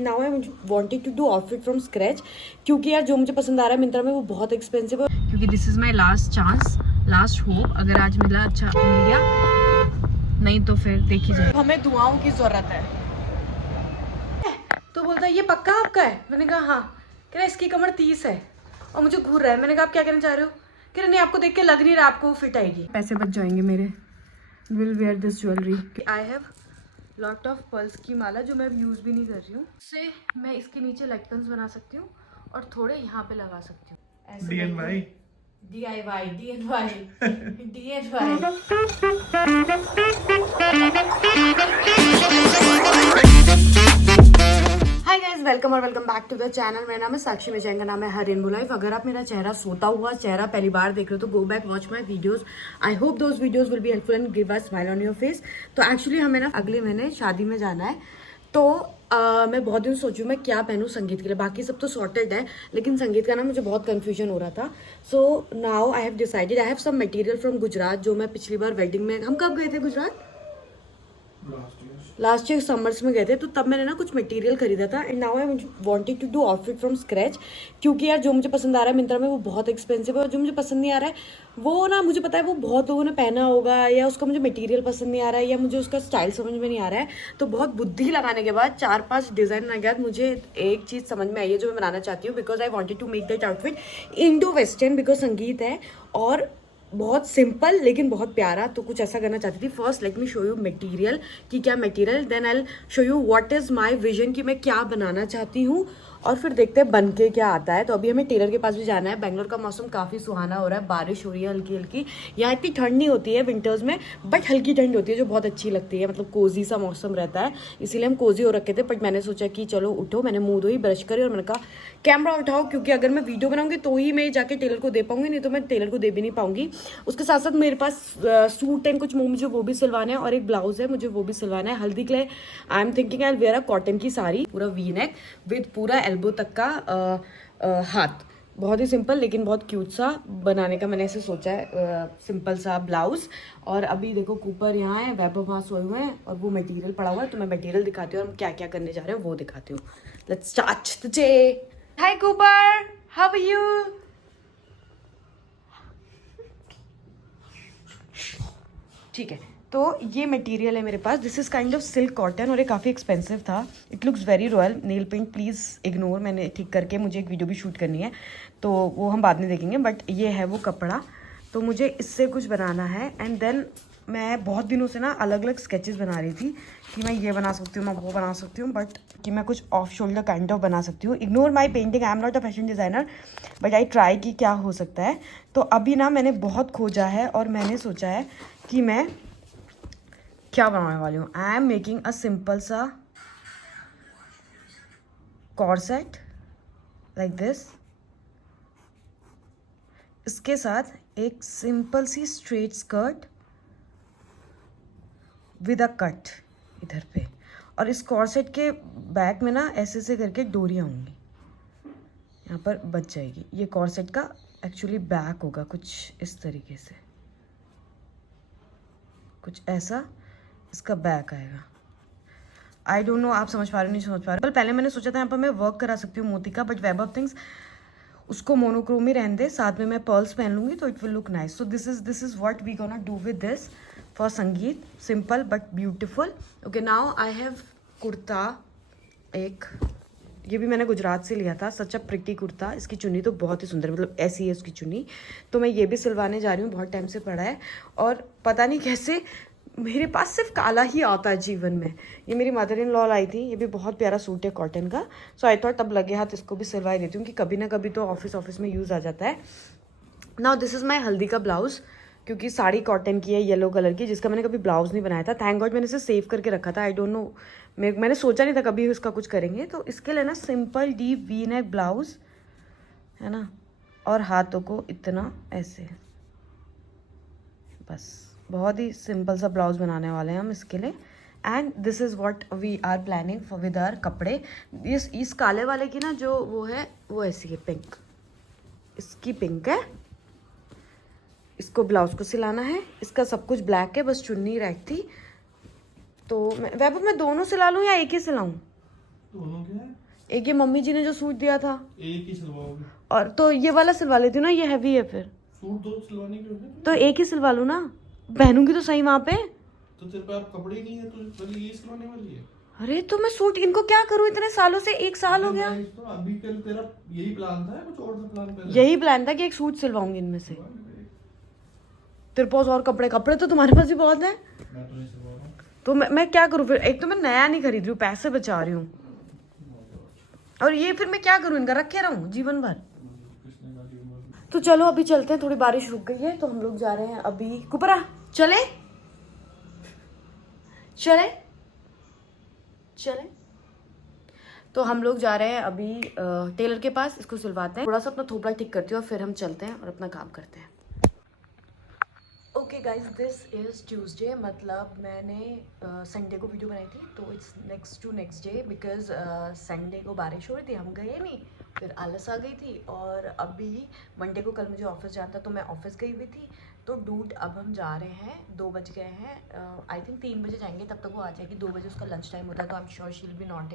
Now I wanted to do outfit from scratch, क्योंकि यार जो मुझे पसंद आ रहा है मिंत्रा में वो बहुत एक्सपेंसिव है, क्योंकि this is my last chance, last hope. अगर आज मिला अच्छा मिल गया, नहीं तो फिर देखी जाए। हमें दुआओं की जरूरत है। तो बोलता है ये पक्का आपका है? मैंने कहा हाँ। कह रहा इसकी कमर 30 है और मुझे घूर रहा है। मैंने कहा आप क्या कहना चाह रहे हो? कह रहे नहीं आपको देख के लग नहीं रहा आपको फिट आएगी। पैसे बच जाएंगे मेरे। Will where this jewellery. I have lot of pearls की माला जो मैं अब यूज़ भी नहीं कर रही हूँ। इससे मैं इसके नीचे लटकन्स बना सकती हूँ और थोड़े यहाँ पे लगा सकती हूँ। DIY हाय गाइस, वेलकम और welcome back to the channel. मेरा नाम है साक्षी, मेरे चैनल का नाम है हर रेनबो लाइफ। अगर आप मेरा चेहरा सोता हुआ चेहरा पहली बार देख रहे हो तो go back watch my videos. I hope those videos will be helpful and give a smile on your face. तो एक्चुअली हमें ना अगले महीने शादी में जाना है, तो मैं बहुत दिन सोचूं मैं क्या पहनूं संगीत के लिए। बाकी सब तो सॉर्टेड है, लेकिन संगीत का ना मुझे बहुत कंफ्यूजन हो रहा था। So now I have decided, I have some material from Gujarat जो मैं पिछली बार वेडिंग में, हम कब गए थे गुजरात? लास्ट ईयर समर्स में गए थे, तो तब मैंने ना कुछ मटेरियल खरीदा था। And now I wanted to do outfit from scratch, क्योंकि यार जो मुझे पसंद आ रहा है मिंत्रा में वो बहुत एक्सपेंसिव है, और जो मुझे पसंद नहीं आ रहा है वो ना मुझे पता है वो बहुत लोगों ने पहना होगा, या उसका मुझे मटेरियल पसंद नहीं आ रहा है, या मुझे उसका स्टाइल समझ में नहीं आ रहा है। तो बहुत बुद्धि लगाने के बाद 4-5 डिज़ाइन लगाने के बाद मुझे एक चीज़ समझ में आई है जो मैं बनाना चाहती हूँ, because I wanted to make that outfit Indo western, because sangeet है और बहुत सिंपल लेकिन बहुत प्यारा। तो कुछ ऐसा करना चाहती थी। First let me show you material कि क्या material, then I show you what is my vision कि मैं क्या बनाना चाहती हूँ, और फिर देखते हैं बन के क्या आता है। तो अभी हमें टेलर के पास भी जाना है। बेंगलोर का मौसम काफ़ी सुहाना हो रहा है, बारिश हो रही है हल्की हल्की। यहाँ इतनी ठंड नहीं होती है विंटर्स में, बट हल्की ठंड होती है जो बहुत अच्छी लगती है, मतलब कोजी सा मौसम रहता है, इसीलिए हम कोजी हो रखे थे। बट मैंने सोचा कि चलो उठो, मैंने मुंह धोई, ब्रश करी, और मैंने कहा कैमरा उठाओ, क्योंकि अगर मैं वीडियो बनाऊंगी तो ही मैं जाके टेलर को दे पाऊंगी, नहीं तो मैं टेलर को दे भी नहीं पाऊंगी। उसके साथ साथ मेरे पास सूट एंड कुछ मुझे वो भी सिलवाना है, और एक ब्लाउज है मुझे वो भी सिलवाना है। हल्दी के लिए I am thinking I wear a cotton की साड़ी, पूरा वी नेक विद पूरा एल्बो तक का हाथ, बहुत ही सिंपल लेकिन बहुत क्यूट सा बनाने का मैंने ऐसे सोचा है, सिंपल सा ब्लाउज। और अभी देखो कूपर यहाँ है, वैभव वहाँ सोए हुए हैं, और वो मटेरियल पड़ा हुआ है। तो मैं मटेरियल दिखाती हूँ और हम क्या क्या करने जा रहे हैं वो दिखाती हूँ। Let's start the day. Hi Cooper, how are you? ठीक है, तो ये मटेरियल है मेरे पास। This is kind of silk cotton, और ये काफ़ी एक्सपेंसिव था। It looks very royal. Nail paint please ignore, मैंने ठीक करके मुझे एक वीडियो भी शूट करनी है, तो वो हम बाद में देखेंगे। बट ये है वो कपड़ा, तो मुझे इससे कुछ बनाना है। एंड देन मैं बहुत दिनों से ना अलग अलग स्केचेस बना रही थी कि मैं ये बना सकती हूँ, मैं वो बना सकती हूँ, बट कि मैं कुछ ऑफ शोल्डर काइंड ऑफ बना सकती हूँ। Ignore my painting, I am not a fashion designer, but I try कि क्या हो सकता है। तो अभी ना मैंने बहुत खोजा है, और मैंने सोचा है कि मैं क्या बनाने वाली हूँ। I am making a simple सा कॉर्सेट लाइक दिस। इसके साथ एक सिंपल सी straight skirt with a cut इधर पे, और इस कॉर्सेट के बैक में ना ऐसे ऐसे करके डोरियाँ होंगी, यहाँ पर बच जाएगी। ये कॉर्सेट का एक्चुअली बैक होगा कुछ इस तरीके से, कुछ ऐसा इसका बैक आएगा। आई डोंट नो आप समझ पा रहे हो नहीं समझ पा रहे हो। पहले मैंने सोचा था यहाँ पर मैं वर्क करा सकती हूँ मोती का, बट वैभव थिंग्स उसको मोनोक्रोम ही रहने दे, साथ में मैं पर्ल्स पहन लूँगी तो it will look nice. So this is what we gonna do with this for sangeet. Simple but beautiful. Okay, now I have kurta. एक ये भी मैंने गुजरात से लिया था, सच अ प्रिटी कुर्ता। इसकी चुन्नी तो बहुत ही सुंदर, मतलब ऐसी है उसकी चुन्नी। तो मैं ये भी सिलवाने जा रही हूँ, बहुत टाइम से पड़ा है, और पता नहीं कैसे मेरे पास सिर्फ काला ही आता है जीवन में। ये मेरी मदर इन लॉ लाई थी, ये भी बहुत प्यारा सूट है कॉटन का। सो आई थॉट तब लगे हाथ इसको भी सिलवाई देती हूँ कि कभी ना कभी तो ऑफिस में यूज़ आ जाता है। नाउ दिस इज़ माई हल्दी का ब्लाउज़, क्योंकि साड़ी कॉटन की है येलो कलर की, जिसका मैंने कभी ब्लाउज़ नहीं बनाया था। थैंक गॉड मैंने इसे सेव करके रखा था। आई डोंट नो, मैंने सोचा नहीं था कभी इसका कुछ करेंगे। तो इसके लिए ना simple deep V neck blouse है ना, और हाथों को इतना ऐसे, बस बहुत ही सिंपल सा ब्लाउज बनाने वाले हैं हम इसके लिए। And this is what we are planning for with our कपड़े। इस काले वाले की ना जो वो है वो ऐसी है, पिंक, इसकी पिंक है। इसको ब्लाउज को सिलाना है, इसका सब कुछ ब्लैक है, बस चुन्नी रेड थी। तो वैभव मैं दोनों सिला लूँ या एक ही सिलाऊँ? दोनों क्या है? एक ये मम्मी जी ने जो सूट दिया था, एक ही सिलवाओगे? और तो ये वाला सिलवा लेती हूँ ना, ये हैवी है फिर। सूट दो सिलवाने के होंगे तो एक ही सिलवा लूँ ना, पहनूंगी तो सही वहां पे। तो तेरे पे आप कपड़े ही नहीं है, तो पहले यही सिलवाने वाली है। अरे तो मैं सूट इनको क्या करूँ, इतने सालों से, 1 साल हो गया। तो अभी कल तेरा यही प्लान था, कुछ और था प्लान पहले? यही प्लान था कि एक सूट सिलवाऊंगी इनमें से। तेरे पास और कपड़े तो तुम्हारे पास भी बहुत है। मैं तो नहीं सिलवा रहा हूं। तो मैं क्या करूँ फिर? एक तो मैं नया नहीं खरीद रही हूँ, पैसे बचा रही हूँ, और ये फिर मैं क्या करूँ, इनका रखे रहूँ जीवन भर? तो चलो अभी चलते हैं, थोड़ी बारिश रुक गई है तो हम लोग जा रहे हैं अभी। कुपरा चले चले चले। तो हम लोग जा रहे हैं अभी टेलर के पास, इसको सिलवाते हैं, थोड़ा सा अपना थोपड़ा ठीक करते हैं और फिर हम चलते हैं और अपना काम करते हैं। Okay guys, this is Tuesday, मतलब मैंने संडे को वीडियो बनाई थी, तो it's next day, because Sunday को बारिश हो रही थी, हम गए नहीं, फिर आलस आ गई थी, और अभी मंडे को कल मुझे ऑफिस जाना था तो मैं ऑफिस गई हुई थी। तो डूड अब हम जा रहे हैं, 2 बज गए हैं, आई थिंक 3 बजे जाएंगे, तब तक वो आ जाएगी। 2 बजे उसका लंच टाइम होता है, तो I am sure she will be not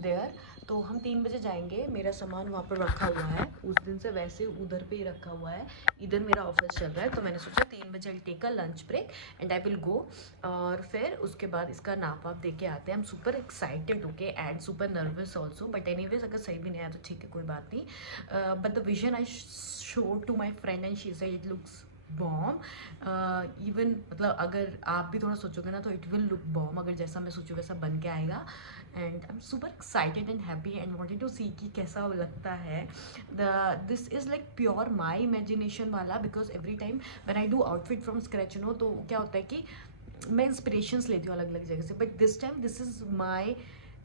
there. तो हम 3 बजे जाएंगे। मेरा सामान वहाँ पर रखा हुआ है, उस दिन से वैसे उधर पे ही रखा हुआ है, इधर मेरा ऑफिस चल रहा है, तो मैंने सोचा 3 बजे I take a lunch break and I will go, और फिर उसके बाद इसका नाप वाप दे के आते हैं। हम super excited okay and super nervous also, but anyways अगर सही भी नहीं आया तो ठीक है, कोई बात नहीं। But the vision I show to my friend and she said it looks bomb. Even मतलब अगर आप भी थोड़ा सोचोगे ना तो इट विल लुक बॉम, अगर जैसा मैं सोचूँ वैसा बन के आएगा। And I am super excited and happy and wanted to see कि कैसा लगता है। This is like pure my imagination वाला, because every time when I do outfit from scratch तो क्या होता है कि मैं इंस्पिरेशंस लेती हूँ अलग अलग जगह से, but this time this is my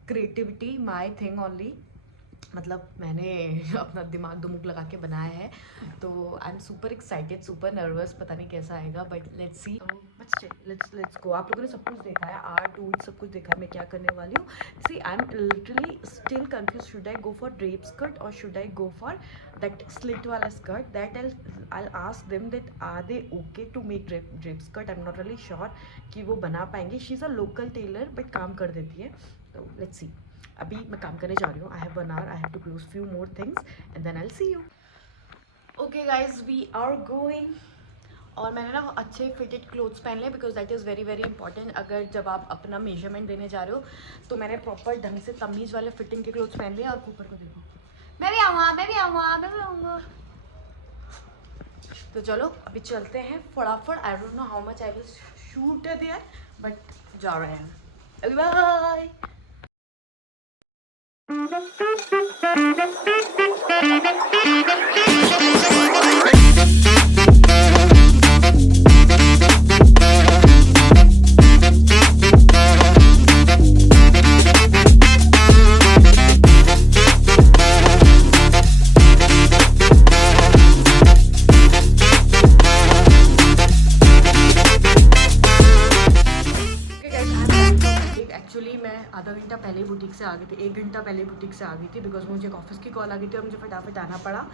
creativity, my thing only, मतलब मैंने अपना दिमाग दुमुक लगा के बनाया है। तो I am super excited, super nervous, पता नहीं कैसा आएगा, but let's see, let's go. आप लोगों ने सब कुछ देखा है, आर्ट वूट सब कुछ देखा है, मैं क्या करने वाली हूँ। See I am literally still confused, should I go for drape skirt और should I go for that slit वाला skirt, that I ask them that are they okay to make drape skirt. I am not really sure कि वो बना पाएंगे। She is a local tailor but काम कर देती है, तो लेट्स सी। अभी मैं काम करने जा रही हूँ, I have 1 hour, I have to close few more things and then I will see you. Okay guys, we are going. और मैंने ना अच्छे फिटेड क्लोथ्स पहन लिए, because that is very very important. अगर जब आप अपना मेजरमेंट देने जा रहे हो तो मैंने प्रॉपर ढंग से तमीज़ वाले फिटिंग के क्लोथ्स पहन लिए। और ऊपर को देखो, मैं भी आऊँगा। तो चलो अभी चलते हैं फटाफट। I don't know how much I will shoot there, but जा रहे हैं। बाय। एक्चुअली मैं आधा घंटा पहले बुटीक से आ गई थी, 1 घंटा पहले बुटीक से आ गई थी, बिकॉज मुझे एक ऑफिस की कॉल आ गई थी और मुझे फटाफट आना पड़ा।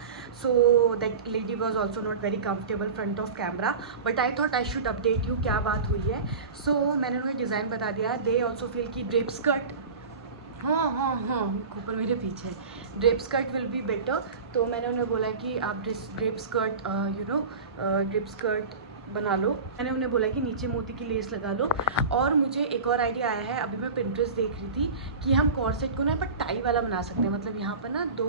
So that lady was also not very comfortable front of camera, but I thought I should update you क्या बात हुई है। सो मैंने उन्हें डिज़ाइन बता दिया। दे ऑल्सो फील की ड्रेप स्कर्ट, हाँ ऊपर मेरे पीछे drape skirt will be better. तो मैंने उन्हें बोला कि आप ड्रेप स्कर्ट ड्रेप स्कर्ट बना लो। मैंने उन्हें बोला कि नीचे मोती की लेस लगा लो। और मुझे एक और आइडिया आया है, अभी मैं पिंटरेस्ट देख रही थी कि हम कॉर्सेट को ना पर टाई वाला बना सकते हैं, मतलब यहाँ पर ना 2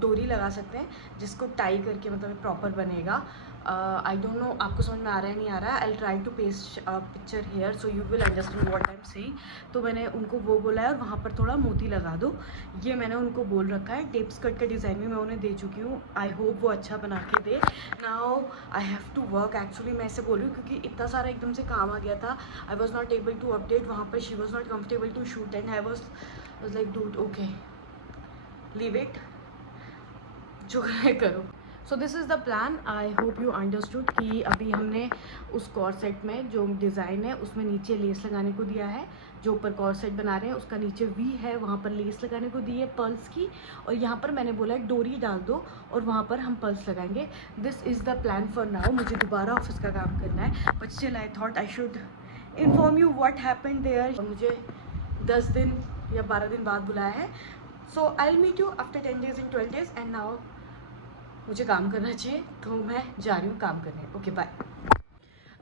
डोरी लगा सकते हैं जिसको टाई करके मतलब प्रॉपर बनेगा। आई डोंट नो आपको समझ में आ रहा है नहीं आ रहा है। I try to paste picture here so you will understand what I am saying. तो मैंने उनको वो बोला है, और वहाँ पर थोड़ा मोती लगा दो, ये मैंने उनको बोल रखा है। ड्रेप स्कर्ट का डिज़ाइन भी मैं उन्हें दे चुकी हूँ, आई होप वो अच्छा बना के दे। Now I have to work. Actually मैं ऐसे बोल रही हूँ क्योंकि इतना सारा एकदम से काम आ गया था, I was not able to update. वहाँ पर she was not comfortable to shoot and I was like dude okay leave it, जो करो। So this is the plan. I hope you understood कि अभी हमने उस कॉर्सेट में जो डिज़ाइन है उसमें नीचे लेस लगाने को दिया है। जो ऊपर कॉर्सेट बना रहे हैं उसका नीचे वी है, वहाँ पर लेस लगाने को दी है पर्ल्स की, और यहाँ पर मैंने बोला है डोरी डाल दो और वहाँ पर हम पर्ल्स लगाएंगे। This is the plan for now. मुझे दोबारा ऑफिस का काम करना है, but still I thought I should inform you what happened there. मुझे 10 दिन या 12 दिन बाद बुलाया है. So I will meet you after 10 days and 12 days. And now मुझे काम करना चाहिए तो मैं जा रही हूँ काम करने. Okay bye.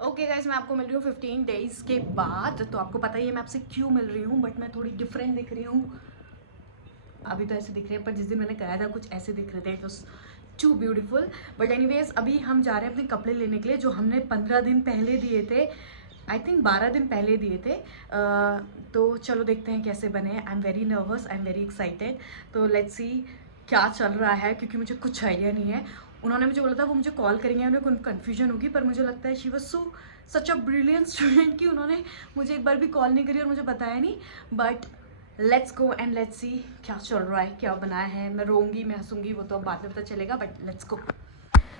ओके गाइज, मैं आपको मिल रही हूँ 15 days के बाद. तो आपको पता ही है मैं आपसे क्यों मिल रही हूँ, बट मैं थोड़ी डिफरेंट दिख रही हूँ. अभी तो ऐसे दिख रहे हैं, पर जिस दिन मैंने कराया था कुछ ऐसे दिख रहे थे. It was too beautiful. But anyways, अभी हम जा रहे हैं अपने कपड़े लेने के लिए जो हमने 15 दिन पहले दिए थे. आई थिंक 12 दिन पहले दिए थे. तो चलो देखते हैं कैसे बने. I am very nervous, I am very excited. तो लेट्स सी क्या चल रहा है, क्योंकि मुझे कुछ आइडिया नहीं है. उन्होंने मुझे बोला था वो मुझे कॉल करेंगे, उन्हें कन्फ्यूजन होगी, पर मुझे लगता है she was so such a brilliant student कि उन्होंने मुझे एक बार भी कॉल नहीं करी और मुझे बताया नहीं. But let's go and let's see क्या चल रहा है, क्या बनाया है. मैं रोऊंगी, मैं हंसूंगी, वो तो अब बाद में पता चलेगा. But let's go.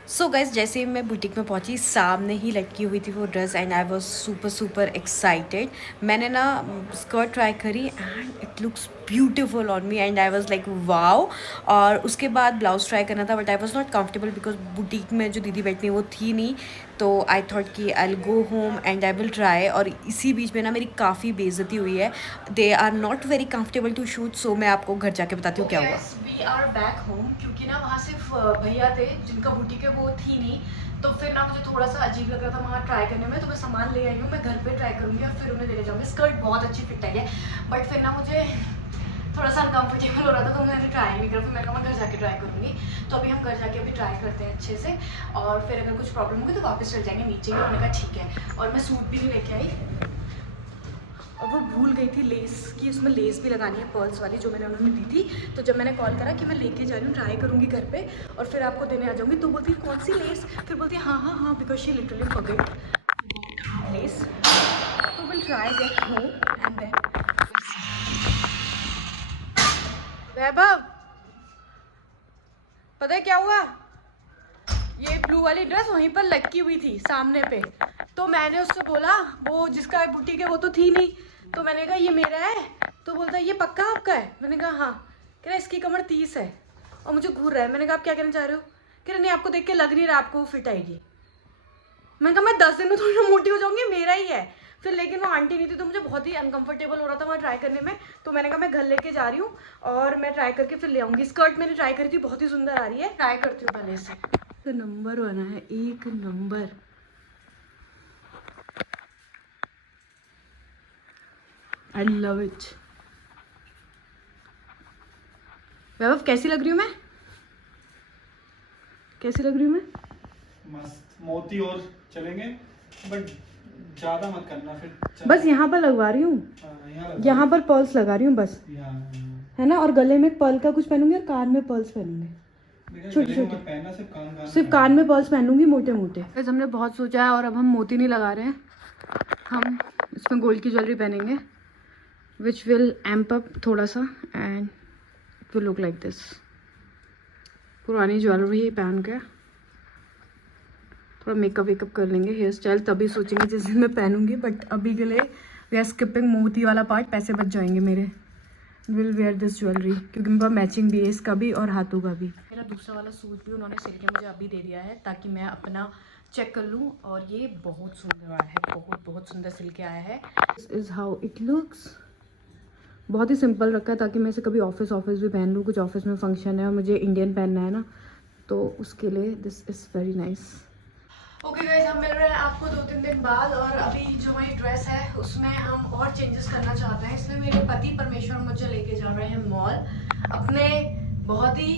So guys, जैसे ही मैं बुटीक में पहुंची, सामने ही लटकी हुई थी वो dress and I was super excited. मैंने ना स्कर्ट ट्राई करी and it looks beautiful on me and I was like wow. और उसके बाद ब्लाउज ट्राई करना था, but I was not comfortable because boutique में जो दीदी बैठनी वो थी नहीं. तो आई थॉट कि आई will go home and I will try. और इसी बीच में ना मेरी काफ़ी बेइज्जती हुई है. They are not very comfortable to shoot. So मैं आपको घर जाके बताती हूँ क्या हुआ. वी आर बैक होम, क्योंकि ना वहाँ सिर्फ भैया थे जिनका बुटीक है, वो थी नहीं. तो फिर ना मुझे थोड़ा सा अजीब लग रहा था वहाँ ट्राई करने में. तो मैं सामान ले आई हूँ, मैं घर पे ट्राई करूँगी और फिर उन्हें देने जाऊँगी. स्कर्ट बहुत अच्छी फिट आई है, बट फिर ना मुझे थोड़ा सा अनकम्फर्टेबल हो रहा था, तो मैंने ट्राई नहीं करा. फिर मैं कहा मैं घर जाके ट्राई करूँगी. तो अभी हम घर जाके अभी ट्राई करते हैं अच्छे से, और फिर अगर कुछ प्रॉब्लम होगी तो वापस चल जाएंगे नीचे. ही उन्होंने कहा ठीक है. और मैं सूट भी नहीं लेके आई, और वो भूल गई थी लेस की, उसमें लेस भी लगानी है पर्ल्स वाली जो मैंने उन्होंने दी थी. तो जब मैंने कॉल करा कि मैं लेके जा रही हूँ, ट्राई करूँगी घर पे और फिर आपको देने आ जाऊँगी, तो बोलती कौन सी लेस. फिर बोलती हाँ, because she literally forget lace. तो will try get home and then. Vaibhav, पता है क्या हुआ, ये ब्लू वाली ड्रेस वहीं पर लटकी हुई थी सामने पे. तो मैंने उससे बोला, वो जिसका बुटीक है वो तो थी नहीं. तो मैंने कहा ये मेरा है. तो बोलता है ये पक्का आपका है. मैंने कहा हाँ. कह रहा इसकी कमर 30 है और मुझे घूर रहा है. मैंने कहा आप क्या कहना चाह रहे हो. कह रहा नहीं, आपको देख के लग नहीं रहा आपको फिट आएगी. मैंने कहा मैं 10 दिन में थोड़ी मोटी हो जाऊंगी, मेरा ही है. फिर लेकिन वो आंटी नहीं थी, तो मुझे बहुत ही अनकंफर्टेबल हो रहा था वहाँ ट्राई करने में. तो मैंने कहा मैं घर लेके जा रही हूँ और मैं ट्राई करके फिर ले आऊँगी. स्कर्ट मैंने ट्राई करी थी, बहुत ही सुंदर आ रही है. ट्राई करती हूँ पहले से. तो नंबर बना है, 1 नंबर. I love it. वैभव कैसी लग रही हूँ मैं, कैसी लग रही हूँ मैं. मस्त. मोती और चलेंगे, बट ज्यादा मत करना फिर. बस यहाँ पर लगवा रही हूँ, यहाँ पर पर्ल्स लगा रही हूँ बस, है ना. और गले में पर्ल का कुछ पहनूंगी और कान में पर्ल्स पहनूंगी, छोटे छोटे. सिर्फ कान में पर्ल्स पहनूंगी मोटे मोटे. बस हमने बहुत सोचा है और अब हम मोती नहीं लगा रहे हैं. हम इसमें गोल्ड की ज्वेलरी पहनेंगे विच विल एम्प अप थोड़ा सा and it will look like this. पुरानी ज्वेलरी ही पहन के थोड़ा मेकअप वेकअप कर लेंगे, हेयर स्टाइल तभी सोचेंगे जिस दिन मैं पहनूंगी. बट अभी के लिए वी आर स्किपिंग मोती वाला पार्ट, पैसे बच जाएंगे मेरे. विल वेयर दिस ज्वेलरी क्योंकि मेरे पास मैचिंग भी है इसका भी और हाथों का भी. मेरा दूसरा वाला सूट भी उन्होंने सिल के मुझे अभी दे दिया है ताकि मैं अपना चेक कर लूँ. और ये बहुत सुंदर आया है, बहुत सुंदर सिल के आया है. This is how it looks. बहुत ही सिंपल रखा है ताकि मैं इसे कभी ऑफिस भी पहन लूँ. कुछ ऑफिस में फंक्शन है और मुझे इंडियन पहनना है ना, तो उसके लिए this is very nice. Okay guys, हम मिल रहे हैं आपको 2-3 दिन बाद. और अभी जो हमारी ड्रेस है उसमें हम और चेंजेस करना चाहते हैं. इसमें मेरे पति परमेश्वर मुझे लेके जा रहे हैं मॉल. अपने बहुत ही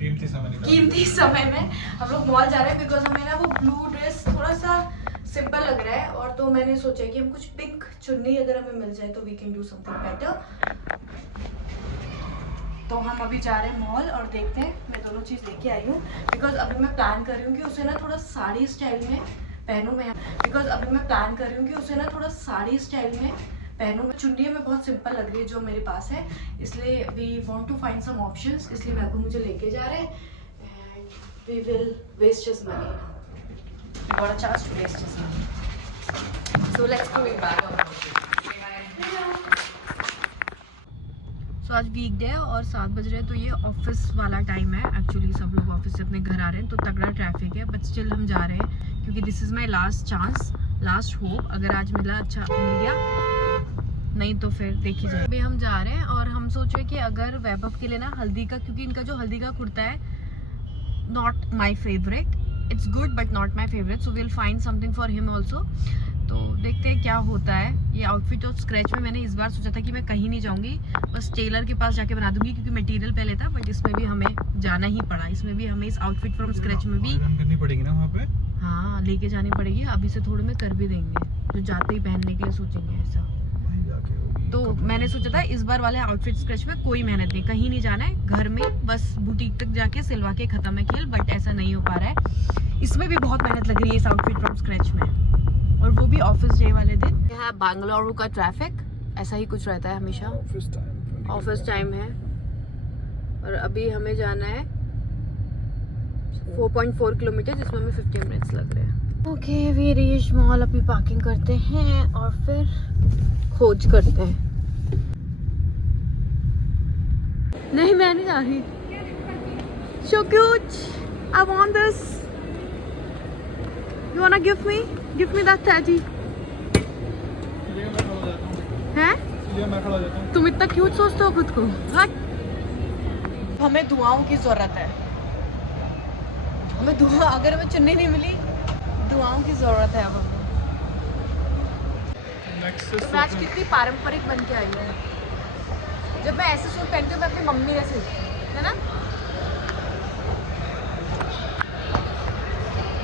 कीमती समय में हम लोग मॉल जा रहे हैं बिकॉज हमें ना वो ब्लू ड्रेस थोड़ा सा सिंपल लग रहा है. और तो मैंने सोचा कि हम कुछ पिंक चुन्नी अगर हमें मिल जाए तो we can do something better. तो हम अभी जा रहे हैं मॉल और देखते हैं. मैं दोनों चीज़ लेके आई हूँ बिकॉज अभी मैं प्लान कर रही हूँ कि उसे ना थोड़ा साड़ी स्टाइल में पहनूँ मैं. चुन्नी में बहुत सिंपल लग रही है जो मेरे पास है, इसलिए we want to find some options. इसलिए मैं मुझे लेके जा रहे हैं and we will waste his money. We got a chance to waste his money. So let's go back. तो आज वीकडे है और 7 बज रहे हैं, तो ये ऑफिस वाला टाइम है. एक्चुअली सब लोग ऑफिस से अपने घर आ रहे हैं तो तगड़ा ट्रैफिक है. बट स्टिल हम जा रहे हैं क्योंकि this is my last chance, last hope. अगर आज मिला अच्छा मिल गया नहीं तो फिर देखी जाए। अभी हम जा रहे हैं और हम सोच रहे हैं कि अगर वैभव के लिए ना हल्दी का, क्योंकि इनका जो हल्दी का कुर्ता है not my favourite, it's good but not my favourite, so will find something for him also. तो देखते हैं क्या होता है। ये आउटफिट और स्क्रैच में मैंने इस बार सोचा था कि मैं कहीं नहीं जाऊंगी, बस टेलर के पास जाके बना दूंगी, क्योंकि मटेरियल पहले था, बट इसमें भी हमें जाना ही पड़ा। इसमें भी हमें इस आउटफिट फ्रॉम स्क्रैच में भी करनी पड़ेगी ना वहाँ पे। हाँ, लेके जानी पड़ेगी। अभी से थोड़े में कर भी देंगे, जो जाते ही पहनने के लिए सोचेंगे ऐसा। तो मैंने सोचा था इस बार वाले आउटफिट स्क्रैच में कोई मेहनत नहीं, कहीं नहीं जाना है, घर में बस बुटीक तक जाके सिलवा के खत्म है खेल, बट ऐसा नहीं हो पा रहा है। इसमें भी बहुत मेहनत लग रही है इस आउटफिट फ्रॉम स्क्रैच में, और वो भी ऑफिस डे वाले दिन। यहाँ बेंगलुरु का ट्रैफिक ऐसा ही कुछ रहता है हमेशा, ऑफिस टाइम है। और अभी हमें जाना है 4.4 किलोमीटर, जिसमें हमें 15 मिनट्स लग रहे हैं। Okay, we reach mall. अभी पार्किंग करते हैं और फिर खोज करते हैं। नहीं, मैं नहीं जा रही। So cute. I want this. You wanna give me? Give me that teddy. हैं? मैं खड़ा हो जाता हूँ। तुम इतना क्यूट सोचते हो खुद को? हट। हमें दुआओं की जरूरत है। हमें दुआ, अगर हमें चुन्नी नहीं मिली, दुआओं की जरूरत है अब हमें। तो मैं आज कितनी पारंपरिक बन के आई हूँ। जब मैं ऐसे सूट पहनती हूँ मैं अपनी मम्मी जैसे दिखती हूँ, है ना?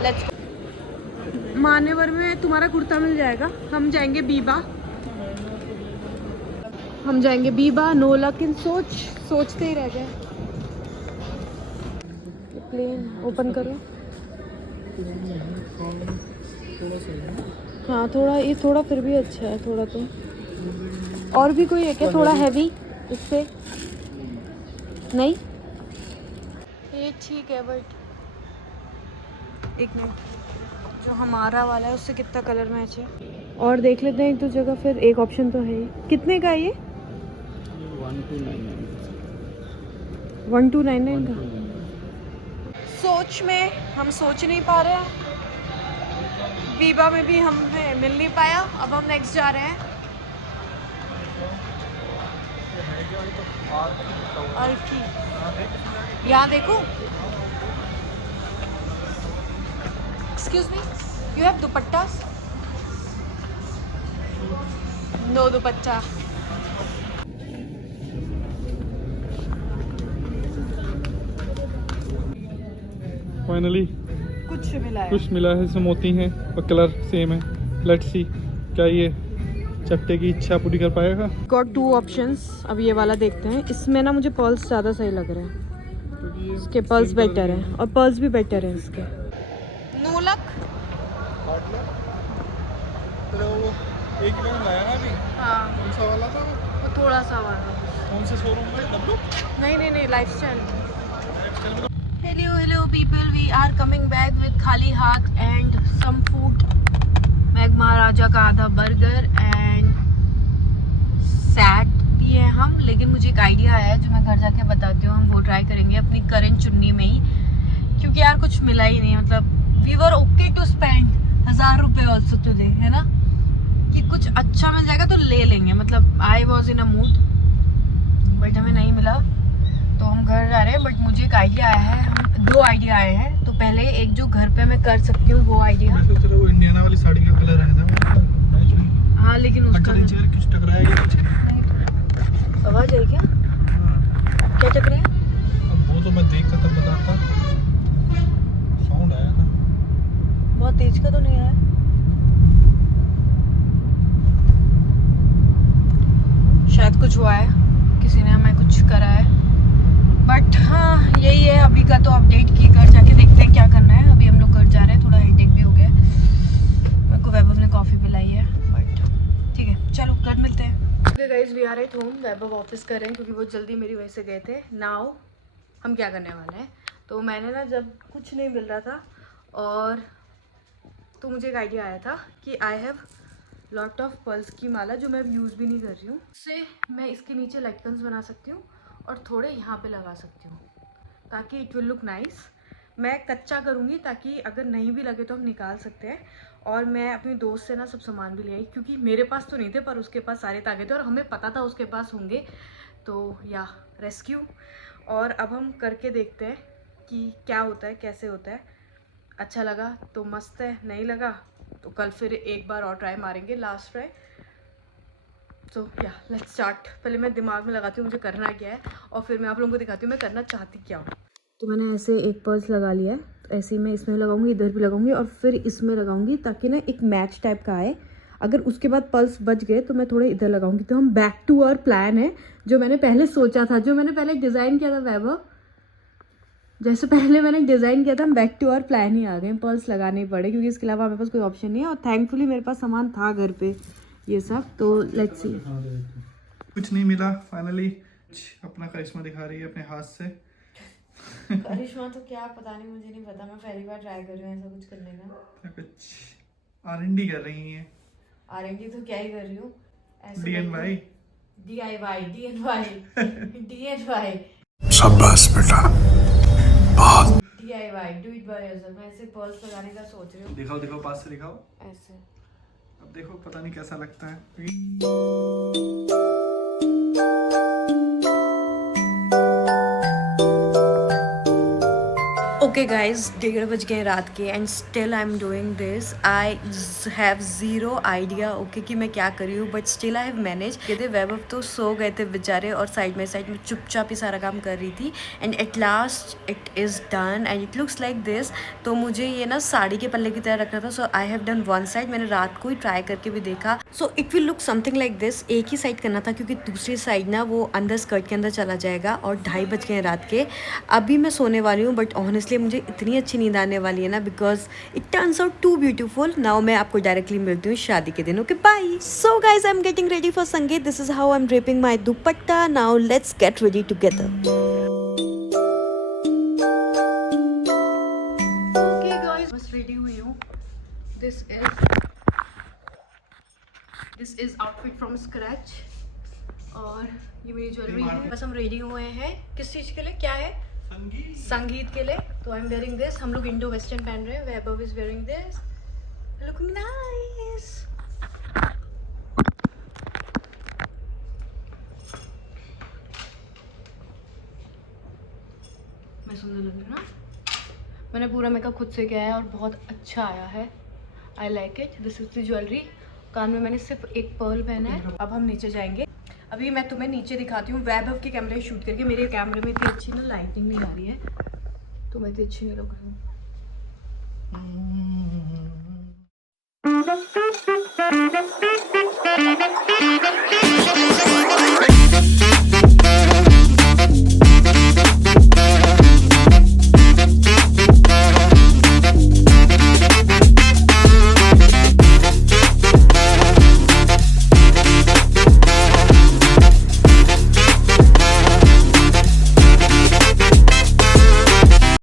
लेट्स। मान्यवर में तुम्हारा कुर्ता मिल जाएगा। हम जाएंगे बीबा, हम जाएंगे बीबा। नो लक इन सोचते ही रह गए। प्लेन ओपन करो। हाँ, थोड़ा, ये थोड़ा फिर भी अच्छा है थोड़ा तो। और भी कोई है क्या थोड़ा हैवी इससे? नहीं, ये ठीक है, बट एक मिनट, जो हमारा वाला है उससे कितना कलर मैच है और देख लेते हैं एक दो जगह। फिर एक ऑप्शन तो है ही। कितने का है ये? 1299 का। सोच में हम सोच नहीं पा रहे हैं, बीबा में भी हमें मिल नहीं पाया। अब हम नेक्स्ट जा रहे हैं अल्की। यहाँ देखो, excuse me, you have dupatta? No dupatta. Finally कुछ मिला है, कुछ मिला है। इसमें मोती हैं और कलर सेम है। लेट्स सी, क्या ये चट्टे की इच्छा पूरी कर पाएगा? Got 2 options. अब ये वाला देखते हैं। इसमें ना मुझे पर्ल्स ज़्यादा सही लग रहे हैं, इसके पर्ल्स बेटर है और पर्ल्स भी बेटर है इसके। No luck. एक ही मैंने लाया ना अभी। हाँ, कौन सा वाला था वो थोड़ा सा वाला। कौन से शोरूम में? डब्लू? नहीं, Lifestyle. Hello people, we are coming back with खाली हाथ and some food. Mac Maharaja का आधा बर्गर एंड सैट भी है हम। लेकिन मुझे एक आइडिया आया है जो मैं घर जाके बताती हूँ। हम वो ट्राई करेंगे अपनी करंट चुन्नी में ही, क्योंकि यार कुछ मिला ही नहीं। मतलब we were okay to spend 1000 रुपये ऑल्सो टुडे, है ना, कि कुछ अच्छा मिल जाएगा तो ले लेंगे। मतलब I was in a mood, but हमें नहीं मिला तो हम घर जा रहे हैं। बट मुझे एक आइडिया आया है, हम 2 आइडिया आए हैं। तो पहले एक जो घर पे मैं कर सकती हूँ वो आइडिया। मैं सोच रहा हूँ वो इंडियाना वाली साड़ी का कलर आया था। हाँ, लेकिन उसका कुछ टकराया आवाज है क्या? क्या टकराया? अब वो तो मैं देख कर तब बताता। साउंड आया था बहुत तेज का तो नहीं आया। शायद कुछ हुआ है, किसी ने हमें कुछ करा है। बट हाँ, यही है अभी का तो अपडेट की। घर जाके देखते हैं क्या करना है। अभी हम लोग घर जा रहे हैं, थोड़ा हेडेक भी हो गया। मेरे को वैभव ने कॉफ़ी पिलाई है, बट ठीक है, चलो घर मिलते हैं। Guys, we are at home. Vaibhav office कर रहे हैं क्योंकि वो जल्दी मेरी वजह से गए थे। नाउ हम क्या करने वाले हैं, तो मैंने ना जब कुछ नहीं मिल रहा था और तो मुझे एक आइडिया आया था कि I have lot of pearls की माला जो मैं यूज़ भी नहीं कर रही हूँ। उससे मैं इसके नीचे लटकन्स बना सकती हूँ और थोड़े यहाँ पे लगा सकती हूँ ताकि इट विल लुक नाइस। मैं कच्चा करूँगी ताकि अगर नहीं भी लगे तो हम निकाल सकते हैं। और मैं अपनी दोस्त से ना सब सामान भी ले आई क्योंकि मेरे पास तो नहीं थे पर उसके पास सारे तागे थे और हमें पता था उसके पास होंगे। तो या रेस्क्यू। और अब हम करके देखते हैं कि क्या होता है, कैसे होता है। अच्छा लगा तो मस्त है, नहीं लगा तो कल फिर एक बार और ट्राई मारेंगे, लास्ट ट्राई। तो या लेट्स स्टार्ट। पहले मैं दिमाग में लगाती हूँ मुझे करना क्या है और फिर मैं आप लोगों को दिखाती हूँ मैं करना चाहती क्या हूँ। तो मैंने ऐसे एक पर्स लगा लिया है, तो ऐसे ही मैं इसमें लगाऊंगी, इधर भी लगाऊंगी और फिर इसमें लगाऊंगी ताकि ना एक मैच टाइप का आए। अगर उसके बाद पर्स बच गए तो मैं थोड़े इधर लगाऊंगी। तो हम बैक टू आवर प्लान है जो मैंने पहले सोचा था, जो मैंने पहले डिज़ाइन किया था वैभव, जैसे पहले मैंने डिज़ाइन किया था, हम बैक टू आवर प्लान ही आ गए। पर्स लगाने ही पड़े क्योंकि इसके अलावा हमारे पास कोई ऑप्शन नहीं है। और थैंकफुली मेरे पास सामान था घर पे ये सब। तो लेट्स सी। कुछ नहीं मिला फाइनली। अपना करिश्मा दिखा रही है अपने हाथ से। करिश्मा तो क्या पता नहीं, मुझे नहीं पता। मैं पहली बार ट्राई कर रही हूँ ऐसा कुछ करने का। कुछ R&D कर रही है। R&D तो क्या ही कर रही हूँ, DIY शाबाश बेटा, DIY do it by yourself. मैं ऐसे पर्स लगाने का सोच रही हूँ। दिखाओ दिखाओ, पास से दिखाओ। ऐसे अब देखो पता नहीं कैसा लगता है। ओके गाइज, 1:30 बज गए रात के and still I am doing this. I have zero idea okay कि मैं क्या कर रही हूँ, but still I have manage. कहते वैभव तो सो गए थे बेचारे और साइड में चुपचाप ही सारा काम कर रही थी। And at last it is done and it looks like this. तो मुझे ये ना साड़ी के पल्ले की तरह रखना था, so I have done one side. मैंने रात को ही ट्राई करके भी देखा, so it will look something like this. एक ही साइड करना था क्योंकि दूसरी साइड ना वो अंदर स्कर्ट के अंदर चला जाएगा। और 2:30 बज गए रात के। अभी मैं सोने वाली हूँ बट ऑनेस्टली मुझे इतनी अच्छी नींद आने वाली है ना, because it turns out too beautiful. Now मैं आपको डायरेक्टली मिलती हूँ शादी के दिन। Okay bye. So guys, I am getting ready for sangeet. This is how I am draping my dupatta. Now let's get ready together. Okay guys, बस ready हुई हूँ। This is outfit from scratch और ये मेरी ज्वेलरी है। बस हम रेडी हुए हैं। किस चीज के लिए, क्या है? संगीत के लिए। तो आई एम वेयरिंग दिस। हम लोग इंडो वेस्टर्न पहन रहे हैं। Vaibhav is wearing this, looking nice. मैं सुंदर लग रही हूँ ना? मैंने पूरा मेकअप खुद से किया है और बहुत अच्छा आया है। I like it. This is the jewellery. कान में मैंने सिर्फ एक पर्ल पहना है। अब हम नीचे जाएंगे। अभी मैं तुम्हें नीचे दिखाती हूँ वैभव के कैमरे शूट करके। मेरे कैमरे में इतनी अच्छी ना लाइटिंग नहीं आ रही है, तो मैं इतनी अच्छी नहीं लग रही हूँ।